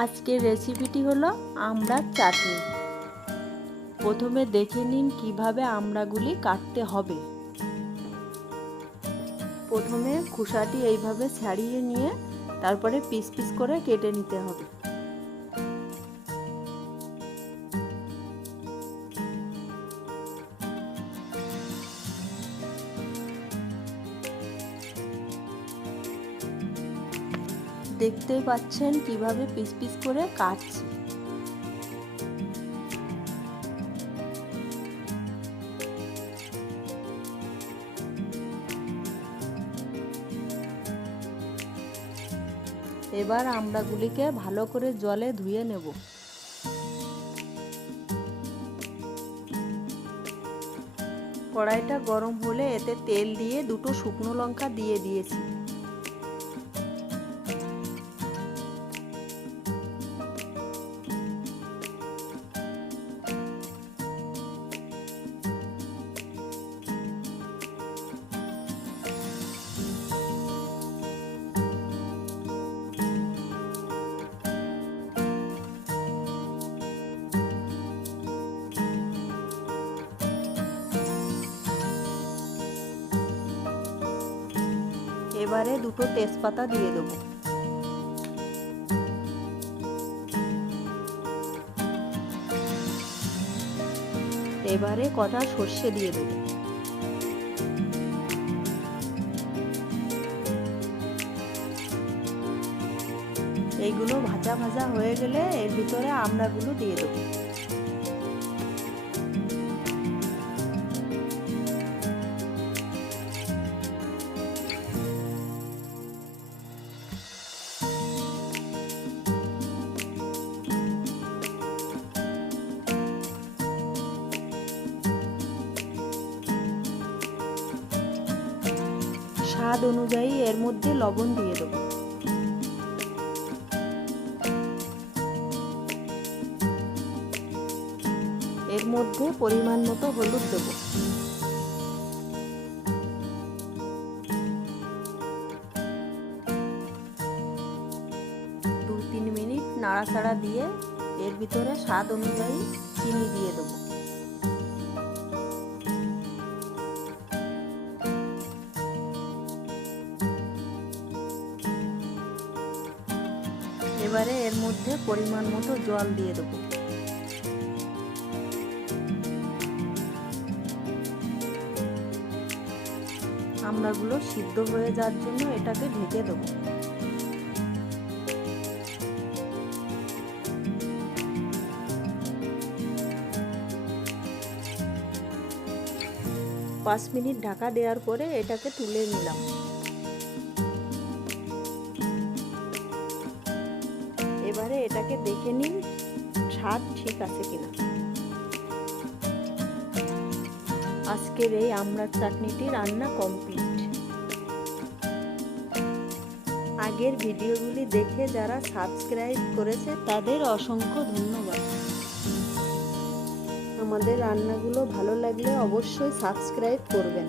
আজকের রেসিপিটি হলো আমড়ার চাটনি। প্রথমে দেখে নিন কিভাবে আমড়াগুলি কাটতে হবে। প্রথমে খোসাটি এইভাবে ছাড়িয়ে নিয়ে তারপরে পিস পিস করে কেটে নিতে হবে। দেখতেই পাচ্ছেন কিভাবে পিস পিস করে কাটছি। এবার আমড়াগুলিকে ভালো করে জলে ধুয়ে নেব। কড়াইটা গরম হলে এতে তেল দিয়ে দুটো শুকনো লঙ্কা দিয়ে দিয়েছি। এবারে দুটো তেজপাতা দিয়ে দেব। এবারে কটা সর্ষে দিয়ে দেব। এইগুলো ভাজা ভাজা হয়ে গেলে এর ভিতরে আমড়াগুলো দিয়ে দেব। স্বাদ অনুযায়ী এর মধ্যে লবণ দিয়ে দেব। এর মধ্যে পরিমাণ মতো হলুদ দেব। 2-3 মিনিট নাড়াচাড়া দিয়ে এর ভিতরে স্বাদ অনুযায়ী চিনি দিয়ে দেব। এবারে এর মধ্যে পরিমাণ মতো জল দিয়ে দেব। আমড়াগুলো সিদ্ধ হয়ে যাওয়ার জন্য এটাকে ঢেকে দেব। পাঁচ মিনিট ঢাকা দেওয়ার পরে এটাকে তুলে নিলাম। এবারে এটাকে দেখে নিন স্বাদ ঠিক আছে কিনা। আজকের এই আমড়ার চাটনিটি রান্না কমপ্লিট। আগের ভিডিওগুলি দেখে যারা সাবস্ক্রাইব করেছে তাদের অসংখ্য ধন্যবাদ। আমাদের রান্নাগুলো ভালো লাগলে অবশ্যই সাবস্ক্রাইব করবেন।